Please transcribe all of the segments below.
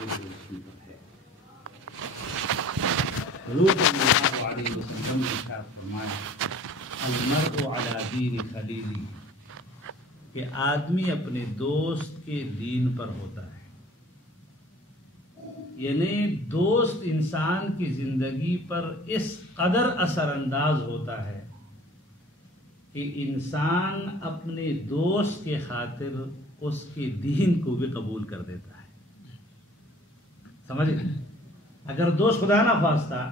ہماری دوستی پر ہے۔ حضور صلی اللہ علیہ وسلم نے ارشاد فرمایا المرء علی دین خلیلہ، کہ آدمی اپنے دوست کے دین پر ہوتا ہے، یعنی دوست انسان کی زندگی پر اس قدر اثر انداز ہوتا ہے کہ انسان اپنے دوست کے خاطر اس کے دین کو بھی قبول کر دیتا ہے۔ سمجھ گئے؟ اگر دوست خدا نہ خواستہ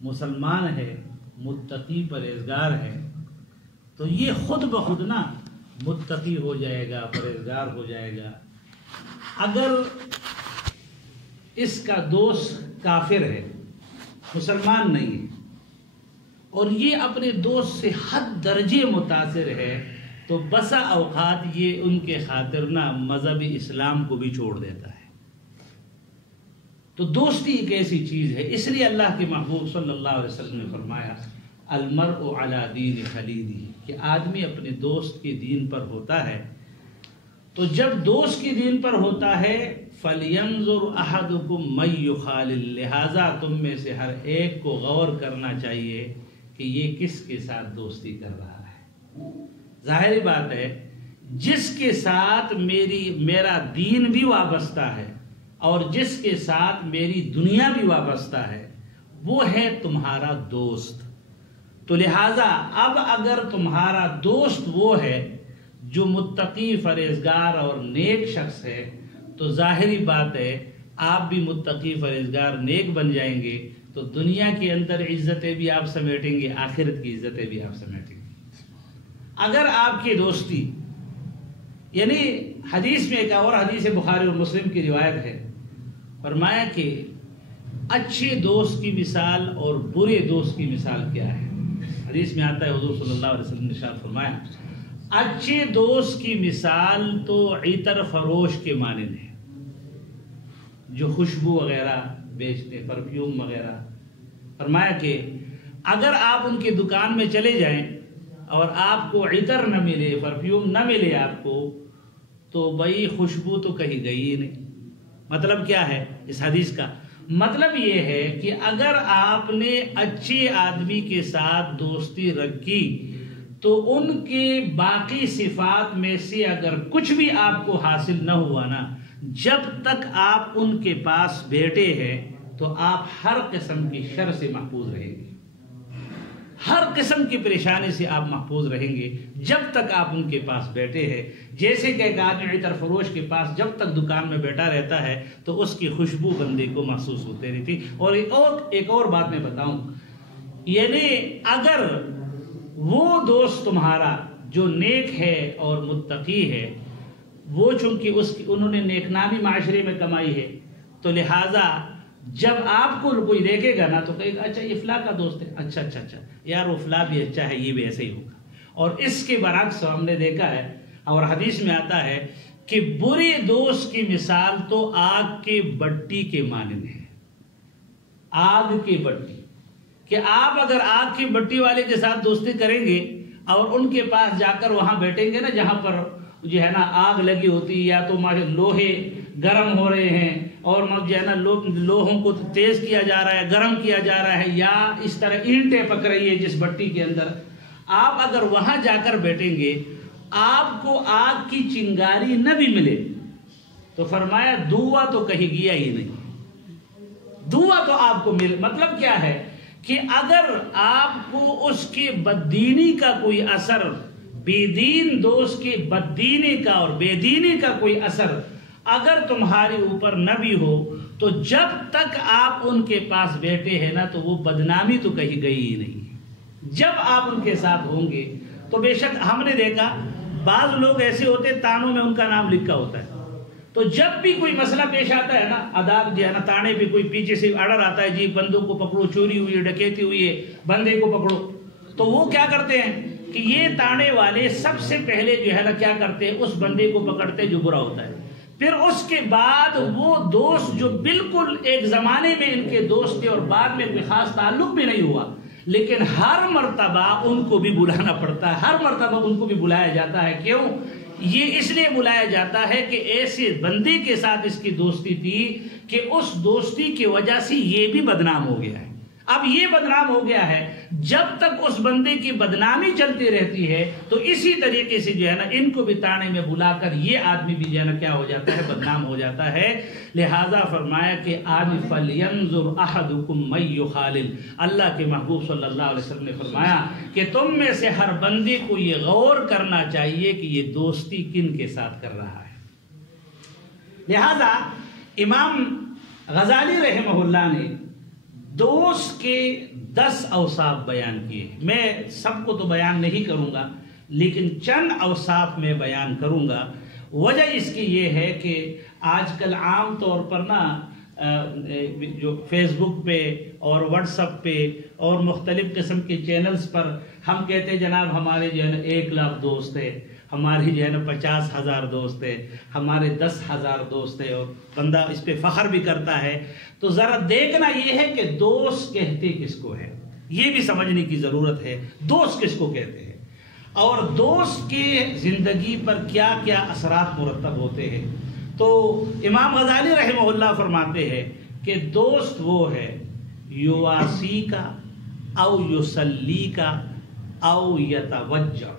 مسلمان ہے، متقی پرہیزگار ہے، تو یہ خود بخود نا متقی ہو جائے گا، پرہیزگار ہو جائے گا۔ اگر اس کا دوست کافر ہے، مسلمان نہیں ہے، اور یہ اپنے دوست سے حد درجے متاثر ہے، تو بسا اوقات یہ ان کے خاطر نا مذہب اسلام کو بھی چھوڑ دیتا ہے۔ تو دوستی ایک ایسی چیز ہے، اس لیے اللہ کے محبوب صلی اللہ علیہ وسلم نے فرمایا المرء علی دین خلیلہ، کہ آدمی اپنے دوست کے دین پر ہوتا ہے۔ تو جب دوست کے دین پر ہوتا ہے فَلْيَنْظُرْ أَحَدُكُمْ مَنْ يُخَالِلْ، لہٰذا تم میں سے ہر ایک کو غور کرنا چاہیے کہ یہ کس کے ساتھ دوستی کر رہا ہے۔ ظاہری بات ہے، جس کے ساتھ میرا دین بھی وابستہ ہے اور جس کے ساتھ میری دنیا بھی وابستہ ہے، وہ ہے تمہارا دوست۔ تو لہٰذا اب اگر تمہارا دوست وہ ہے جو متقی پرہیزگار اور نیک شخص ہے، تو ظاہری بات ہے آپ بھی متقی پرہیزگار نیک بن جائیں گے، تو دنیا کے اندر عزتیں بھی آپ سمیٹیں گے، آخرت کی عزتیں بھی آپ سمیٹیں گے۔ اگر آپ کی دوستی، یعنی حدیث میں ایک اور حدیث بخاری اور مسلم کی روایت ہے، فرمایا کہ اچھے دوست کی مثال اور برے دوست کی مثال کیا ہے۔ حدیث میں آتا ہے، حضور صلی اللہ علیہ وسلم نے ارشاد فرمایا اچھے دوست کی مثال تو عطر فروش کے مانند ہے، جو خوشبو وغیرہ بیچتے، پرفیوم وغیرہ۔ فرمایا کہ اگر آپ ان کی دکان میں چلے جائیں اور آپ کو عطر نہ ملے، پرفیوم نہ ملے آپ کو، تو بھائی خوشبو تو کہیں گئی ہی نہیں۔ مطلب کیا ہے اس حدیث کا؟ مطلب یہ ہے کہ اگر آپ نے اچھے آدمی کے ساتھ دوستی رکھی تو ان کے باقی صفات میں سے اگر کچھ بھی آپ کو حاصل نہ ہوا نا، جب تک آپ ان کے پاس بیٹھے ہیں تو آپ ہر قسم کی شر سے محفوظ رہیں گے، ہر قسم کی پریشانی سے آپ محفوظ رہیں گے جب تک آپ ان کے پاس بیٹھے ہیں۔ جیسے کہ ایک آدمی عطر فروش کے پاس جب تک دکان میں بیٹھا رہتا ہے تو اس کی خوشبو بندے کو محسوس ہوتے رہتی۔ اور ایک اور بات میں بتاؤں، یعنی اگر وہ دوست تمہارا جو نیک ہے اور متقی ہے، وہ چونکہ انہوں نے نیک نامی معاشرے میں کمائی ہے، تو لہٰذا جب آپ کو کوئی دیکھے گا نا تو کہے گا اچھا یہ فلاں کا دوست ہے، اچھا یار وہ فلاں بھی اچھا ہے، یہ بھی ایسے ہی ہوگا۔ اور اس کے برعکس ہم نے دیکھا ہے اور حدیث میں آتا ہے کہ برے دوست کی مثال تو آگ کے بٹی کے مانند ہے۔ آگ کی بٹی، کہ آپ اگر آگ کی بٹی والے کے ساتھ دوستی کریں گے اور ان کے پاس جا کر وہاں بیٹھیں گے نا جہاں پر جو ہے نا آگ لگی ہوتی، یا تو لوہے گرم ہو رہے ہیں اور جو ہے نا لوہوں کو تیز کیا جا رہا ہے، گرم کیا جا رہا ہے، یا اس طرح اینٹیں پک رہی ہے جس بٹی کے اندر، آپ اگر وہاں جا کر بیٹھیں گے آپ کو آگ کی چنگاری نہ بھی ملے تو فرمایا دھواں تو کہیں گیا ہی نہیں، دھواں تو آپ کو مل۔ مطلب کیا ہے کہ اگر آپ کو اس کے بددینی کا کوئی اثر، بے دین دوست کے بددینی کا اور بے دینی کا کوئی اثر اگر تمہارے اوپر نہ بھی ہو، تو جب تک آپ ان کے پاس بیٹھے ہیں نا تو وہ بدنامی تو کہیں گئی ہی نہیں۔ جب آپ ان کے ساتھ ہوں گے تو بے شک ہم نے دیکھا بعض لوگ ایسے ہوتے تانوں میں ان کا نام لکھا ہوتا ہے، تو جب بھی کوئی مسئلہ پیش آتا ہے نا، عدالت جو ہے نا تانے پہ کوئی پیچھے سے آرڈر آتا ہے، جی بندوں کو پکڑو، چوری ہوئی ہے، ڈکیتی ہوئی ہے، بندے کو پکڑو، تو وہ کیا کرتے ہیں کہ یہ تانے والے سب سے پہلے جو ہے نا کیا کرتے ہیں، اس بندے کو پکڑتے جو برا ہوتا ہے، پھر اس کے بعد وہ دوست جو بالکل ایک زمانے میں ان کے دوست تھے اور بعد میں کوئی خاص تعلق بھی نہیں ہوا، لیکن ہر مرتبہ ان کو بھی بلانا پڑتا ہے، ہر مرتبہ ان کو بھی بلایا جاتا ہے۔ کیوں؟ یہ اس لیے بلایا جاتا ہے کہ ایسے بندے کے ساتھ اس کی دوستی تھی کہ اس دوستی کی وجہ سے یہ بھی بدنام ہو گیا ہے. اب یہ بدنام ہو گیا ہے، جب تک اس بندے کی بدنامی چلتی رہتی ہے تو اسی طریقے سے جو ہے نا ان کو بھی تانے میں بلا کر یہ آدمی بھی جو ہے نا کیا ہو جاتا ہے، بدنام ہو جاتا ہے. لہذا فرمایا کہ فَلْيَنْظُرْ أَحَدُكُمْ مَن يُخَالِلْ. اللہ کے محبوب صلی اللہ علیہ وسلم نے فرمایا کہ تم میں سے ہر بندے کو یہ غور کرنا چاہیے کہ یہ دوستی کن کے ساتھ کر رہا ہے. لہذا امام غزالی رحمہ اللہ نے دوست کے 10 اوصاف بیان کیے. میں سب کو تو بیان نہیں کروں گا لیکن چند اوصاف میں بیان کروں گا. وجہ اس کی یہ ہے کہ آج کل عام طور پر نا جو فیس بک پہ اور واٹس ایپ پہ اور مختلف قسم کے چینلز پر ہم کہتے ہیں جناب ہمارے جو ہے نا 1 لاکھ دوست ہے، ہماری جو ہے نا 50,000 دوست ہے، ہمارے 10,000 دوست ہے، اور بندہ اس پہ فخر بھی کرتا ہے. تو ذرا دیکھنا یہ ہے کہ دوست کہتے کس کو ہے، یہ بھی سمجھنے کی ضرورت ہے. دوست کس کو کہتے ہیں اور دوست کے زندگی پر کیا کیا اثرات مرتب ہوتے ہیں. تو امام غزالی رحمہ اللہ فرماتے ہیں کہ دوست وہ ہے یواسی کا او یصلی کا او یتوجہ.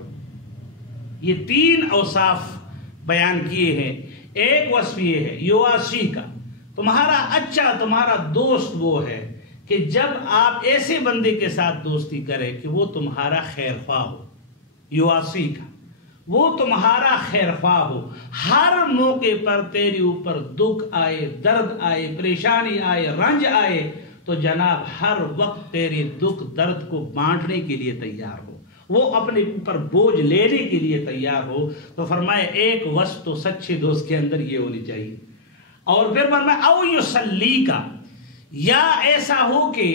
یہ 3 اوصاف بیان کیے ہیں. ایک وصف یہ ہے یواسی کا، تمہارا اچھا تمہارا دوست وہ ہے کہ جب آپ ایسے بندے کے ساتھ دوستی کریں کہ وہ تمہارا خیر خواہ ہو. یواسی کا، وہ تمہارا خیر خواہ ہو، ہر موقع پر تیرے اوپر دکھ آئے، درد آئے، پریشانی آئے، رنج آئے تو جناب ہر وقت تیرے دکھ درد کو بانٹنے کے لیے تیار ہو، وہ اپنے اوپر بوجھ لینے کے لیے تیار ہو. تو فرمائے ایک وصف تو سچے دوست کے اندر یہ ہونی چاہیے. اور پھر فرمائے او یصلی کا، یا ایسا ہو کہ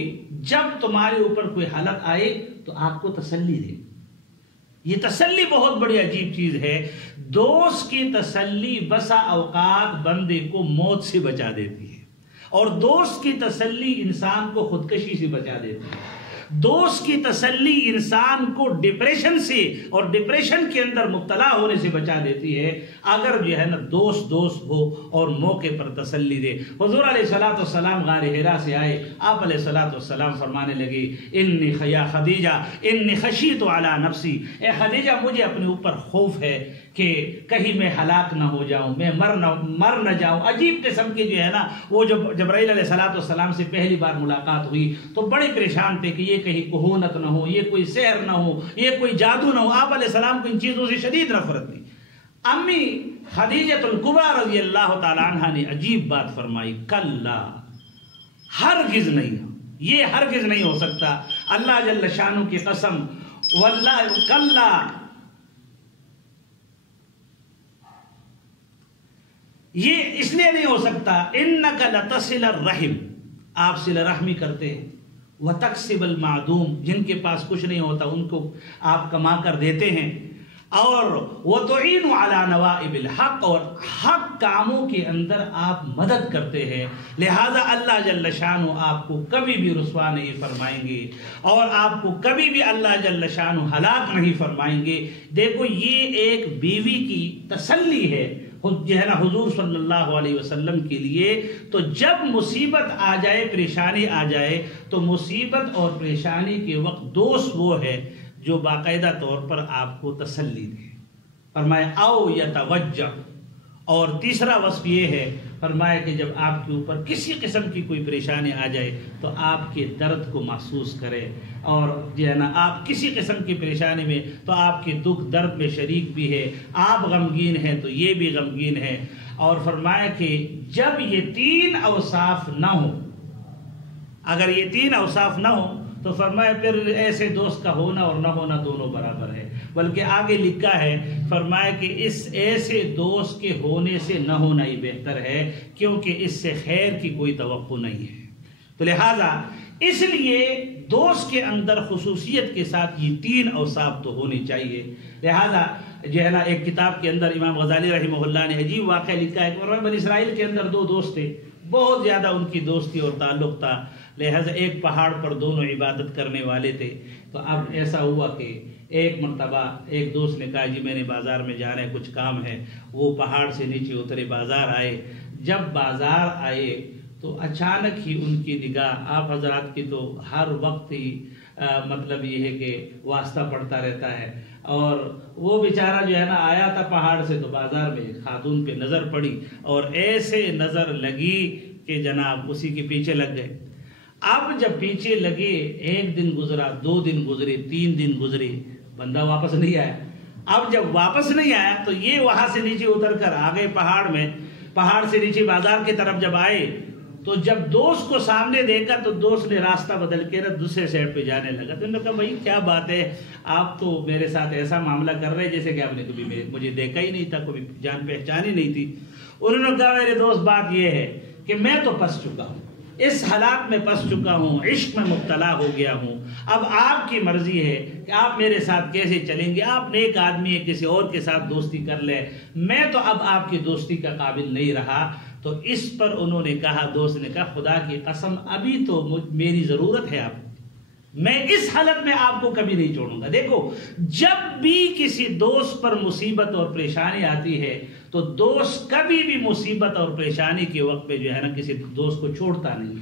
جب تمہارے اوپر کوئی حالت آئے تو آپ کو تسلی دے. یہ تسلی بہت بڑی عجیب چیز ہے. دوست کی تسلی بسا اوقات بندے کو موت سے بچا دیتی ہے، اور دوست کی تسلی انسان کو خودکشی سے بچا دیتی ہے. دوست کی تسلی انسان کو ڈپریشن سے اور ڈپریشن کے اندر مبتلا ہونے سے بچا دیتی ہے اگر جو ہے نا دوست ہو اور موقع پر تسلی دے. حضور علیہ الصلوۃ والسلام غار حرا سے آئے، آپ علیہ الصلوۃ والسلام فرمانے لگے انی یا خدیجہ انی خشیت علی نفسی، اے خدیجہ مجھے اپنے اوپر خوف ہے کہ کہیں میں ہلاک نہ ہو جاؤں، میں مر نہ جاؤں. عجیب قسم کی جو ہے نا، وہ جب جبرائیل علیہ الصلوۃ والسلام سے پہلی بار ملاقات ہوئی تو بڑے پریشان تھے کہ یہ کہیں کہونت نہ ہو، یہ کوئی سحر نہ ہو، یہ کوئی جادو نہ ہو. آپ علیہ السلام کو ان چیزوں سے شدید نفرت تھی. امی خدیجۃ الکبریٰ رضی اللہ تعالی عنہا نے عجیب بات فرمائی، کلا، ہرگز نہیں، یہ ہرگز نہیں ہو سکتا. اللہ جل شانہ کی قسم، واللہ کلا، یہ اس لیے نہیں ہو سکتا. انک لتصل الرحم، آپ صلہ رحمی کرتے ہیں. وتکسب المعدوم، جن کے پاس کچھ نہیں ہوتا ان کو آپ کما کر دیتے ہیں. اور وتعین علی نوائب الحق، اور حق کاموں کے اندر آپ مدد کرتے ہیں. لہذا اللہ جل شانہ آپ کو کبھی بھی رسوا نہیں فرمائیں گے اور آپ کو کبھی بھی اللہ جل شانہ ہلاک نہیں فرمائیں گے. دیکھو یہ ایک بیوی کی تسلی ہے جو ہے نا حضور صلی اللہ علیہ وسلم کے لیے. تو جب مصیبت آ جائے، پریشانی آ جائے تو مصیبت اور پریشانی کے وقت دوست وہ ہے جو باقاعدہ طور پر آپ کو تسلی دے. فرمایا او یتوجہ. اور تیسرا وصف یہ ہے، فرمایا کہ جب آپ کے اوپر کسی قسم کی کوئی پریشانی آ جائے تو آپ کے درد کو محسوس کرے، اور جو ہے نا آپ کسی قسم کی پریشانی میں تو آپ کے دکھ درد میں شریک بھی ہے. آپ غمگین ہیں تو یہ بھی غمگین ہے. اور فرمایا کہ جب یہ 3 اوصاف نہ ہو، اگر یہ 3 اوصاف نہ ہو تو فرمایا پھر ایسے دوست کا ہونا اور نہ ہونا دونوں برابر ہے. بلکہ آگے لکھا ہے، فرمایا کہ اس ایسے دوست کے ہونے سے نہ ہونا ہی بہتر ہے، کیونکہ اس سے خیر کی کوئی توقع نہیں ہے. تو لہٰذا اس لیے دوست کے اندر خصوصیت کے ساتھ یہ 3 اوصاف تو ہونی چاہیے. لہٰذا جو ہے نا ایک کتاب کے اندر امام غزالی رحمہ اللہ نے عجیب واقعہ لکھا ہے کہ بنی اسرائیل کے اندر 2 دوست تھے، بہت زیادہ ان کی دوستی اور تعلق تھا. لہٰذا ایک پہاڑ پر دونوں عبادت کرنے والے تھے. تو اب ایسا ہوا کہ ایک مرتبہ ایک دوست نے کہا جی میں نے بازار میں جانا ہے، کچھ کام ہے. وہ پہاڑ سے نیچے اترے، بازار آئے. جب بازار آئے تو اچانک ہی ان کی نگاہ، آپ حضرات کی تو ہر وقت ہی مطلب یہ ہے کہ واسطہ پڑتا رہتا ہے، اور وہ بیچارہ جو ہے نا آیا تھا پہاڑ سے، تو بازار میں خاتون پہ نظر پڑی اور ایسے نظر لگی کہ جناب اسی کے پیچھے لگ گئے. اب جب پیچھے لگے، 1 دن گزرا، 2 دن گزرے، 3 دن گزرے، بندہ واپس نہیں آیا. اب جب واپس نہیں آیا تو یہ وہاں سے نیچے اتر کر آ گئے پہاڑ میں. پہاڑ سے نیچے بازار کی طرف جب آئے تو جب دوست کو سامنے دیکھا تو دوست نے راستہ بدل کے دوسرے سائڈ پہ جانے لگا. تو انہوں نے کہا بھائی کیا بات ہے، آپ تو میرے ساتھ ایسا معاملہ کر رہے جیسے کہ آپ نے کبھی مجھے دیکھا ہی نہیں تھا، کبھی جان پہچان ہی نہیں تھی. انہوں نے کہا میرے دوست بات یہ ہے کہ میں تو پھنس چکا ہوں، اس حالات میں پھنس چکا ہوں، عشق میں مبتلا ہو گیا ہوں. اب آپ کی مرضی ہے کہ آپ میرے ساتھ کیسے چلیں گے. آپ نیک آدمی ہے، کسی اور کے ساتھ دوستی کر لے، میں تو اب آپ کی دوستی کا قابل نہیں رہا. تو اس پر انہوں نے کہا، دوست نے کہا خدا کی قسم ابھی تو میری ضرورت ہے آپ، میں اس حالت میں آپ کو کبھی نہیں چھوڑوں گا. دیکھو جب بھی کسی دوست پر مصیبت اور پریشانی آتی ہے تو دوست کبھی بھی مصیبت اور پریشانی کے وقت پہ جو ہے نا کسی دوست کو چھوڑتا نہیں.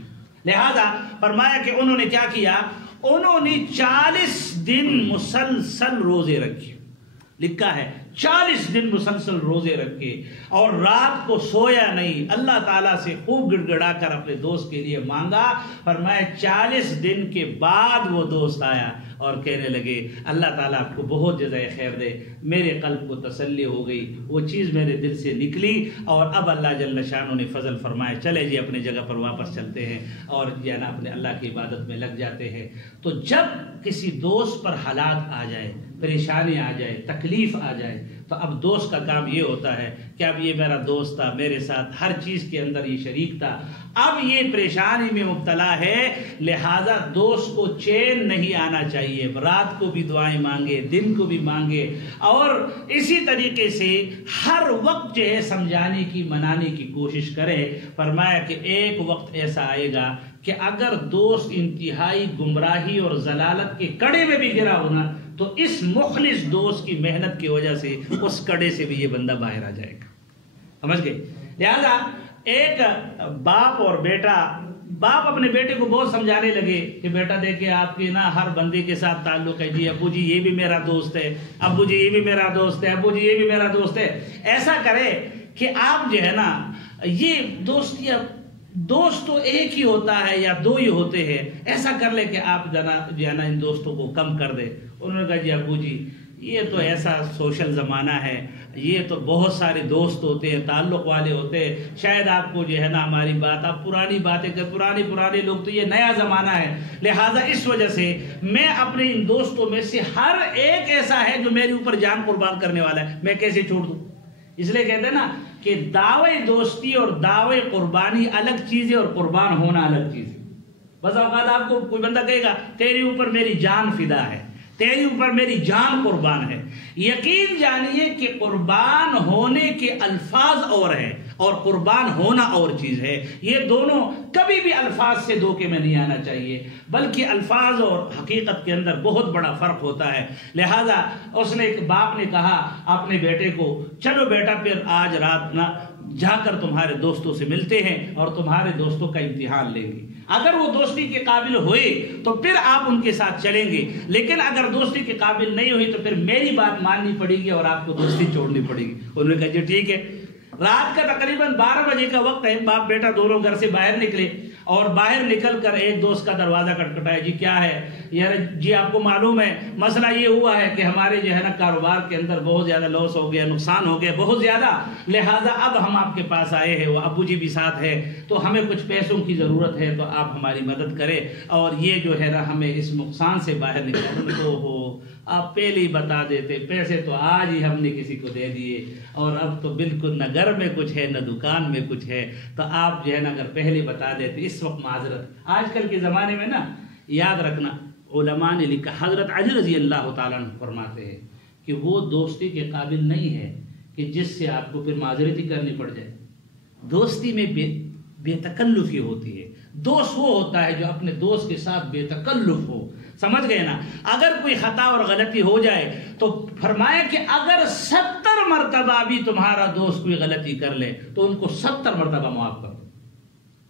لہذا فرمایا کہ انہوں نے کیا کیا، انہوں نے 40 دن مسلسل روزے رکھے. لکھا ہے 40 دن مسلسل روزے رکھے اور رات کو سویا نہیں. اللہ تعالیٰ سے خوب گڑ گڑا کر اپنے دوست کے لیے مانگا. فرمایا 40 دن کے بعد وہ دوست آیا اور کہنے لگے اللہ تعالیٰ آپ کو بہت جزائے خیر دے، میرے قلب کو تسلی ہو گئی، وہ چیز میرے دل سے نکلی اور اب اللہ جل شانہ نے فضل فرمائے چلے جی اپنے جگہ پر واپس چلتے ہیں اور جو نا اپنے اللہ کی عبادت میں لگ جاتے ہیں. تو جب کسی دوست پر حالات آ جائے، پریشانی آ جائے، تکلیف آ جائے، تو اب دوست کا کام یہ ہوتا ہے کہ اب یہ میرا دوست تھا، میرے ساتھ ہر چیز کے اندر یہ شریک تھا، اب یہ پریشانی میں مبتلا ہے، لہٰذا دوست کو چین نہیں آنا چاہیے. رات کو بھی دعائیں مانگے، دن کو بھی مانگے، اور اسی طریقے سے ہر وقت جو ہے سمجھانے کی، منانے کی کوشش کرے. فرمایا کہ ایک وقت ایسا آئے گا کہ اگر دوست انتہائی گمراہی اور ضلالت کے کڑے میں بھی گرا ہونا تو اس مخلص دوست کی محنت کی وجہ سے اس کڑے سے بھی یہ بندہ باہر آ جائے گا. سمجھ گئے؟ لہذا ایک باپ اور بیٹا، باپ اپنے بیٹے کو بہت سمجھانے لگے کہ بیٹا دیکھیں آپ کے نا ہر بندے کے ساتھ تعلق ہے، جی ابو جی یہ بھی میرا دوست ہے، ابو جی یہ بھی میرا دوست ہے، ابو جی یہ بھی میرا دوست ہے. ایسا کرے کہ آپ جو ہے نا یہ دوستیاں، دوست تو ایک ہی ہوتا ہے یا 2 ہی ہوتے ہیں، ایسا کر لے کہ آپ جو ہے نا ان دوستوں کو کم کر دے. انہوں نے کہا جی ابو جی یہ تو ایسا سوشل زمانہ ہے، یہ تو بہت سارے دوست ہوتے ہیں، تعلق والے ہوتے ہیں، شاید آپ کو جو ہے نا ہماری بات، آپ پرانی باتیں کر، پرانے لوگ، تو یہ نیا زمانہ ہے، لہٰذا اس وجہ سے میں اپنے ان دوستوں میں سے ہر ایک ایسا ہے جو میرے اوپر جان قربان کرنے والا ہے، میں کیسے چھوڑ دوں. اس لیے کہتے ہیں نا کہ دعوے دوستی اور دعوے قربانی الگ چیز ہے اور قربان ہونا الگ چیز ہے. بس اوقات آپ کو کوئی بندہ کہے گا تیرے اوپر میری جان فدا ہے، تیرے اوپر میری جان قربان ہے. یقین جانیے کہ قربان ہونے کے الفاظ اور ہیں اور قربان ہونا اور چیز ہے. یہ دونوں کبھی بھی الفاظ سے دھوکے میں نہیں آنا چاہیے، بلکہ الفاظ اور حقیقت کے اندر بہت بڑا فرق ہوتا ہے. لہذا اس نے ایک باپ نے کہا اپنے بیٹے کو، چلو بیٹا پھر آج رات نہ جا کر تمہارے دوستوں سے ملتے ہیں اور تمہارے دوستوں کا امتحان لیں گے. اگر وہ دوستی کے قابل ہوئے تو پھر آپ ان کے ساتھ چلیں گے، لیکن اگر دوستی کے قابل نہیں ہوئی تو پھر میری بات ماننی پڑے گی اور آپ کو دوستی چھوڑنی پڑے گی. انہوں نے کہا جی ٹھیک ہے. رات کا تقریباً 12 بجے کا وقت ہے. باپ بیٹا دونوں گھر سے باہر نکلے اور باہر نکل کر ایک دوست کا دروازہ کٹکھٹایا. جی کیا ہے؟ یار جی آپ کو معلوم ہے مسئلہ یہ ہوا ہے کہ ہمارے جو ہے نا کاروبار کے اندر بہت زیادہ لاس ہو گیا، نقصان ہو گیا بہت زیادہ، لہٰذا اب ہم آپ کے پاس آئے ہیں. وہ ابو جی بھی ساتھ ہے، تو ہمیں کچھ پیسوں کی ضرورت ہے، تو آپ ہماری مدد کریں اور یہ جو ہے نا ہمیں اس نقصان سے باہر نکالنے. تو آپ پہلے ہی بتا دیتے، پیسے تو آج ہی ہم نے کسی کو دے دیے اور اب تو بالکل نہ گھر میں کچھ ہے نہ دکان میں کچھ ہے، تو آپ جو ہے نا اگر پہلے بتا دیتے اس وقت معذرت۔ آج کل کے زمانے میں نا یاد رکھنا، علماء نے لکھا، حضرت علی رضی اللہ تعالیٰ عنہ فرماتے ہیں کہ وہ دوستی کے قابل نہیں ہے کہ جس سے آپ کو پھر معذرت ہی کرنی پڑ جائے۔ دوستی میں بے تکلفی ہوتی ہے۔ دوست وہ ہوتا ہے جو اپنے دوست کے ساتھ بے تکلف ہو، سمجھ گئے نا؟ اگر کوئی خطا اور غلطی ہو جائے تو فرمایا کہ اگر 70 مرتبہ بھی تمہارا دوست کوئی غلطی کر لے تو ان کو 70 مرتبہ معاف کر دو۔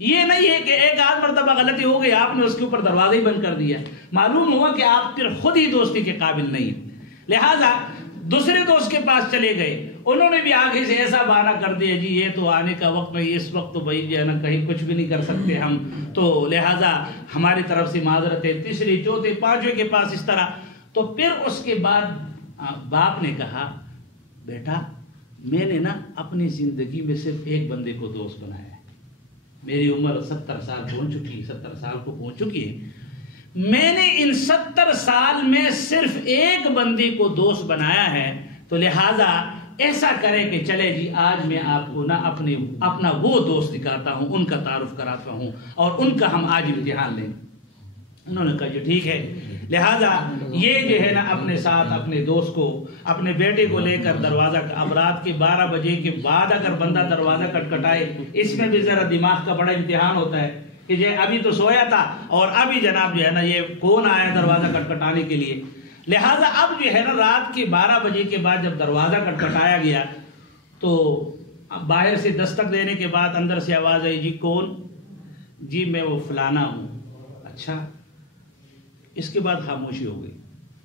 یہ نہیں ہے کہ ایک آدھ مرتبہ غلطی ہو گئی آپ نے اس کے اوپر دروازہ ہی بند کر دیا، معلوم ہوا کہ آپ پھر خود ہی دوستی کے قابل نہیں ہیں، لہذا دوسرے دوست کے پاس چلے گئے، انہوں نے بھی آگے سے ایسا بہانہ کر دیا، جی یہ تو آنے کا وقت نہیں، اس وقت تو بھائی جو ہے نا کہیں کچھ بھی نہیں کر سکتے ہم، تو لہٰذا ہماری طرف سے معذرت ہے۔ تیسرے چوتھے پانچویں کے پاس اس طرح، تو پھر اس کے بعد باپ نے کہا بیٹا میں نے نا اپنی زندگی میں صرف ایک بندے کو دوست بنایا ہے، میری عمر 70 سال پہنچ چکی، 70 سال کو پہنچ چکی ہے، میں نے ان 70 سال میں صرف ایک بندے کو دوست بنایا ہے، تو لہٰذا ایسا کرے کہ چلے جی آج میں آپ کو نا اپنا وہ دوست دکھاتا ہوں، ان کا تعارف کراتا ہوں اور ان کا ہم آج امتحان لیں۔ انہوں نے کہا جو ٹھیک ہے، لہٰذا یہ جو ہے نا اپنے ساتھ اپنے دوست کو، اپنے بیٹے کو لے کر دروازہ، اب رات کے 12 بجے کے بعد اگر بندہ دروازہ کٹکھٹائے، اس میں بھی ذرا دماغ کا بڑا امتحان ہوتا ہے کہ جو ابھی تو سویا تھا اور ابھی جناب جو ہے نا یہ کون آیا دروازہ کٹکھٹانے کے لیے، لہٰذا اب جو ہے نا رات کے 12 بجے کے بعد جب دروازہ کٹکھٹایا گیا تو باہر سے دستک دینے کے بعد اندر سے آواز آئی، جی کون؟ جی میں وہ فلانا ہوں۔ اچھا، اس کے بعد خاموشی ہو گئی۔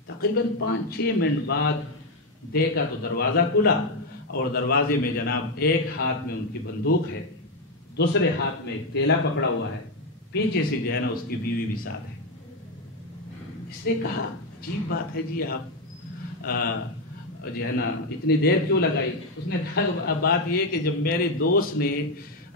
تقریباً 5-6 منٹ بعد دیکھا تو دروازہ کھلا اور دروازے میں جناب ایک ہاتھ میں ان کی بندوق ہے، دوسرے ہاتھ میں ایک تیلا پکڑا ہوا ہے، پیچھے سے جو ہے نا اس کی بیوی بھی ساتھ ہے۔ اس نے کہا عجیب بات ہے جی، آپ جو ہے نا اتنی دیر کیوں لگائی؟ اس نے کہا بات یہ کہ جب میرے دوست نے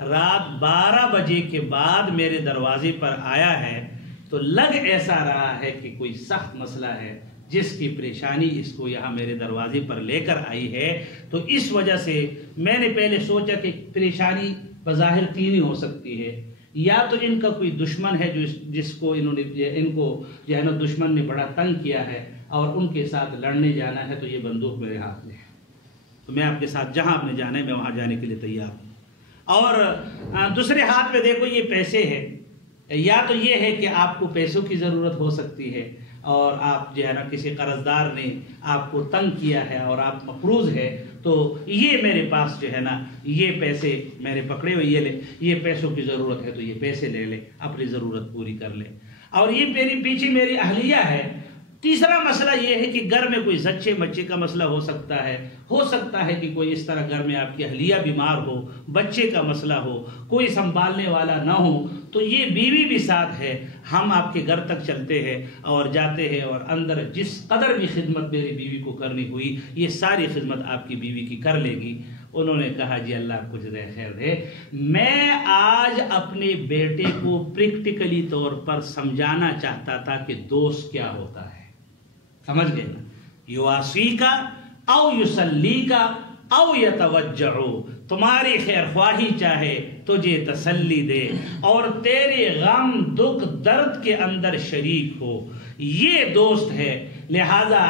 رات 12 بجے کے بعد میرے دروازے پر آیا ہے تو لگ ایسا رہا ہے کہ کوئی سخت مسئلہ ہے جس کی پریشانی اس کو یہاں میرے دروازے پر لے کر آئی ہے، تو اس وجہ سے میں نے پہلے سوچا کہ پریشانی بظاہر 3 ہی ہو سکتی ہے، یا تو ان کا کوئی دشمن ہے جس کو ان کو جو ہے نا دشمن نے بڑا تنگ کیا ہے اور ان کے ساتھ لڑنے جانا ہے، تو یہ بندوق میرے ہاتھ میں ہے، تو میں آپ کے ساتھ جہاں آپ نے جانا ہے میں وہاں جانے کے لیے تیار ہوں۔ اور دوسرے ہاتھ میں دیکھو یہ پیسے ہے، یا تو یہ ہے کہ آپ کو پیسوں کی ضرورت ہو سکتی ہے اور آپ جو ہے نا کسی قرضدار نے آپ کو تنگ کیا ہے اور آپ مقروض ہے، تو یہ میرے پاس جو ہے نا یہ پیسے میرے پکڑے ہوئے، یہ لے، یہ پیسوں کی ضرورت ہے تو یہ پیسے لے لے، اپنی ضرورت پوری کر لے، اور یہ میری پیچھے میری اہلیہ ہے۔ تیسرا مسئلہ یہ ہے کہ گھر میں کوئی زچے مچے کا مسئلہ ہو سکتا ہے کہ کوئی اس طرح گھر میں آپ کی اہلیہ بیمار ہو، بچے کا مسئلہ ہو، کوئی سنبھالنے والا نہ ہو، تو یہ بیوی بھی ساتھ ہے، ہم آپ کے گھر تک چلتے ہیں اور جاتے ہیں اور اندر جس قدر بھی خدمت میری بیوی کو کرنی ہوئی یہ ساری خدمت آپ کی بیوی کی کر لے گی۔ انہوں نے کہا جی اللہ آپ کو جزائے خیر دے، میں آج اپنے بیٹے کو پریکٹیکلی طور پر سمجھانا چاہتا تھا کہ دوست کیا ہوتا ہے، سمجھ گئے نا؟ یواسی کا او یسلی کا او یتوجعو، تمہاری خیر خواہی چاہے تجھے تسلی دے اور تیرے غم دکھ درد کے اندر شریک ہو، یہ دوست ہے۔ لہذا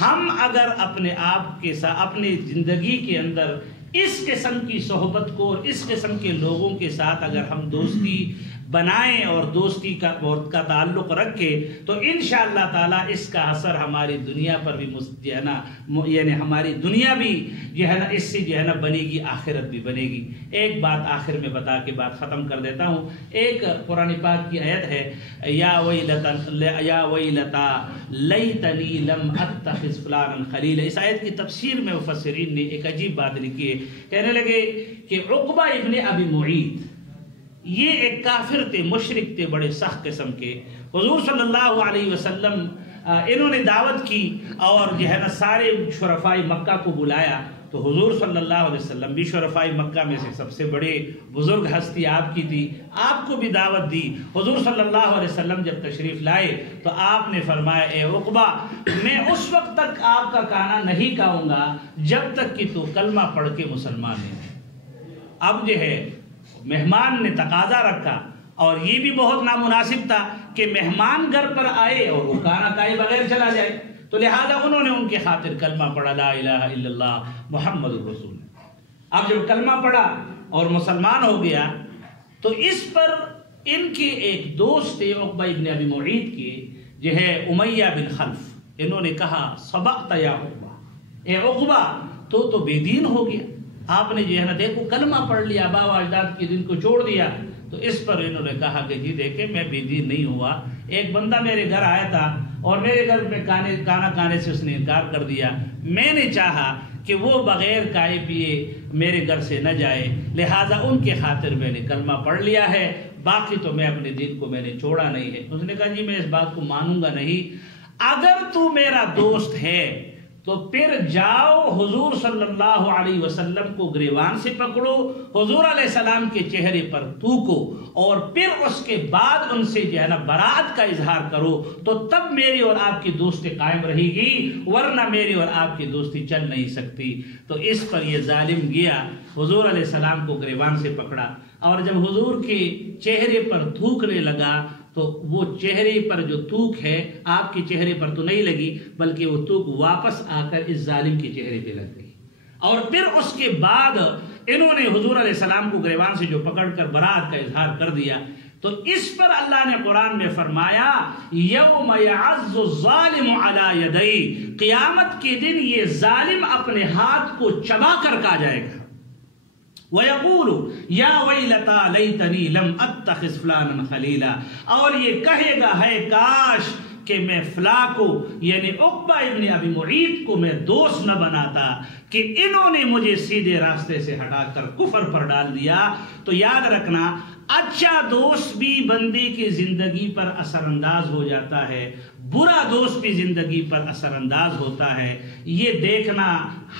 ہم اگر اپنے آپ کے ساتھ اپنی زندگی کے اندر اس قسم کی صحبت کو اور اس قسم کے لوگوں کے ساتھ اگر ہم دوستی بنائیں اور دوستی کا تعلق رکھے تو انشاءاللہ تعالیٰ اس کا اثر ہماری دنیا پر بھی جو ہے نا، یعنی ہماری دنیا بھی جو ہے نا اس سے جو ہے نا بنے گی، آخرت بھی بنے گی۔ ایک بات آخر میں بتا کے بات ختم کر دیتا ہوں۔ ایک قرآن پاک کی آیت ہے، یا ویلتا لیتنی لم اتخذ فلانا خلیلا۔ اس آیت کی تفسیر میں مفسرین نے ایک عجیب بات لکھی ہے، کہنے لگے کہ عقبہ ابن ابی معیط یہ ایک کافر تھے، مشرک تھے، بڑے سخت قسم کے۔ حضور صلی اللہ علیہ وسلم انہوں نے دعوت کی اور جو ہے نا سارے شرفاء مکہ کو بلایا، تو حضور صلی اللہ علیہ وسلم بھی شرفاء مکہ میں سے سب سے بڑے بزرگ ہستی آپ کی تھی، آپ کو بھی دعوت دی۔ حضور صلی اللہ علیہ وسلم جب تشریف لائے تو آپ نے فرمایا اے عقبہ، میں اس وقت تک آپ کا کھانا نہیں کھاؤں گا جب تک کہ تو کلمہ پڑھ کے مسلمان ہے۔ اب جو ہے مہمان نے تقاضا رکھا، اور یہ بھی بہت نامناسب تھا کہ مہمان گھر پر آئے اور وہ کھانا کھائے بغیر چلا جائے، تو لہذا انہوں نے ان کے خاطر کلمہ پڑھا، لا الہ الا اللہ محمد الرسول۔ اب جب کلمہ پڑھا اور مسلمان ہو گیا تو اس پر ان کے ایک دوست تھے عقبہ ابن ابی معیط کے، جو ہے امیہ بن خلف، انہوں نے کہا سبقت یا عقبہ، اے عقبہ تو بے دین ہو گیا، آپ نے جو ہے نا دیکھو کلمہ پڑھ لیا، آبا و اجداد کے دین کو چھوڑ دیا۔ تو اس پر انہوں نے کہا کہ جی دیکھیں میں بے دین نہیں ہوا، ایک بندہ میرے گھر آیا تھا اور میرے گھر میں کھانا کھانے سے اس نے انکار کر دیا، میں نے چاہا کہ وہ بغیر کھائے پیے میرے گھر سے نہ جائے، لہٰذا ان کے خاطر میں نے کلمہ پڑھ لیا ہے، باقی تو میں اپنے دین کو میں نے چھوڑا نہیں ہے۔ اس نے کہا جی میں اس بات کو مانوں گا نہیں، اگر تو میرا دوست ہے تو پھر جاؤ حضور صلی اللہ علیہ وسلم کو گریبان سے پکڑو، حضور علیہ السلام کے چہرے پر تھوکو، اور پھر اس کے بعد ان سے جو ہے نا برات کا اظہار کرو، تو تب میری اور آپ کی دوستی قائم رہے گی، ورنہ میری اور آپ کی دوستی چل نہیں سکتی۔ تو اس پر یہ ظالم گیا، حضور علیہ السلام کو گریبان سے پکڑا، اور جب حضور کے چہرے پر تھوکنے لگا تو وہ چہرے پر جو تھوک ہے آپ کے چہرے پر تو نہیں لگی، بلکہ وہ تھوک واپس آ کر اس ظالم کے چہرے پہ لگ گئی، اور پھر اس کے بعد انہوں نے حضور علیہ السلام کو گریبان سے جو پکڑ کر برات کا اظہار کر دیا۔ تو اس پر اللہ نے قرآن میں فرمایا یوم یعض الظالم علی یدیہ، قیامت کے دن یہ ظالم اپنے ہاتھ کو چبا کر کھا جائے گا، وَيَقُولُ يَا وَيْلَتَا لَيْتَنِي لَمْ أَتَّخِذْ فُلَانًا خَلِيلًا، اور یہ کہے گا ہے کاش کہ میں فلاں کو یعنی عقبہ ابن ابی معیط کو میں دوست نہ بناتا، کہ انہوں نے مجھے سیدھے راستے سے ہٹا کر کفر پر ڈال دیا۔ تو یاد رکھنا اچھا دوست بھی بندی کی زندگی پر اثر انداز ہو جاتا ہے، برا دوست بھی زندگی پر اثر انداز ہوتا ہے۔ یہ دیکھنا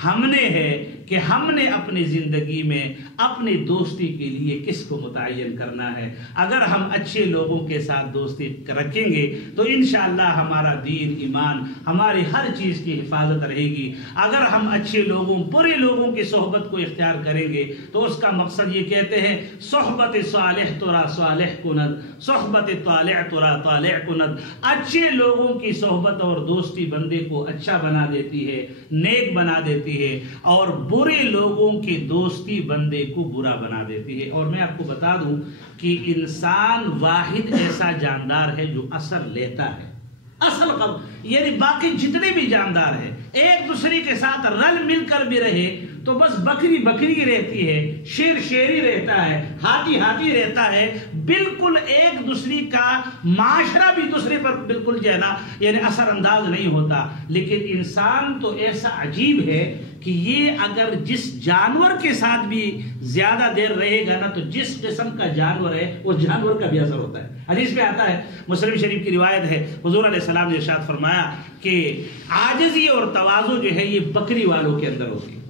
ہم نے ہے کہ ہم نے اپنی زندگی میں اپنی دوستی کے لیے کس کو متعین کرنا ہے۔ اگر ہم اچھے لوگوں کے ساتھ دوستی رکھیں گے تو انشاءاللہ ہمارا دین ایمان ہماری ہر چیز کی حفاظت رہے گی۔ اگر ہم اچھے لوگوں برے لوگوں کی صحبت کو اختیار کریں گے تو اس کا مقصد یہ کہتے ہیں صحبت صالح ترا صالح کند، صحبت طالع ترا طالع کند، اچھے لوگوں کی صحبت اور دوستی بندے کو اچھا بنا دیتی ہے، نیک بنا دیتی ہے، اور برے لوگوں کی دوستی بندے کو برا بنا دیتی ہے۔ اور میں آپ کو بتا دوں کہ انسان واحد ایسا جاندار ہے جو اثر لیتا ہے، اصل یعنی باقی جتنے بھی جاندار ہیں ایک دوسرے کے ساتھ رل مل کر بھی رہے تو بس بکری بکری رہتی ہے، شیر شیری رہتا ہے، ہاتھی ہاتھی رہتا ہے، بالکل ایک دوسرے کا معاشرہ بھی دوسرے پر بالکل جو ہے نا یعنی اثر انداز نہیں ہوتا۔ لیکن انسان تو ایسا عجیب ہے کہ یہ اگر جس جانور کے ساتھ بھی زیادہ دیر رہے گا نا تو جس قسم کا جانور ہے اس جانور کا بھی اثر ہوتا ہے۔ حدیث میں آتا ہے، مسلم شریف کی روایت ہے، حضور علیہ السلام نے ارشاد فرمایا کہ عاجزی اور تواضع جو ہے یہ بکری والوں کے اندر ہوتی ہے۔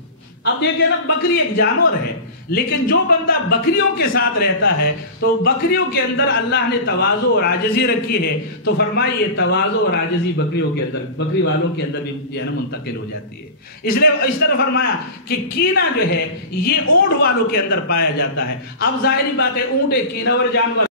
اب دیکھیں نا بکری ایک جانور ہے، لیکن جو بندہ بکریوں کے ساتھ رہتا ہے تو بکریوں کے اندر اللہ نے تواضع اور عاجزی رکھی ہے، تو فرمائی یہ تواضع اور عاجزی بکریوں کے اندر بکری والوں کے اندر بھی جو ہے نا منتقل ہو جاتی ہے۔ اس لیے اس طرح فرمایا کہ کینہ جو ہے یہ اونٹ والوں کے اندر پایا جاتا ہے۔ اب ظاہری بات ہے اونٹ ایک کینہ اور جانور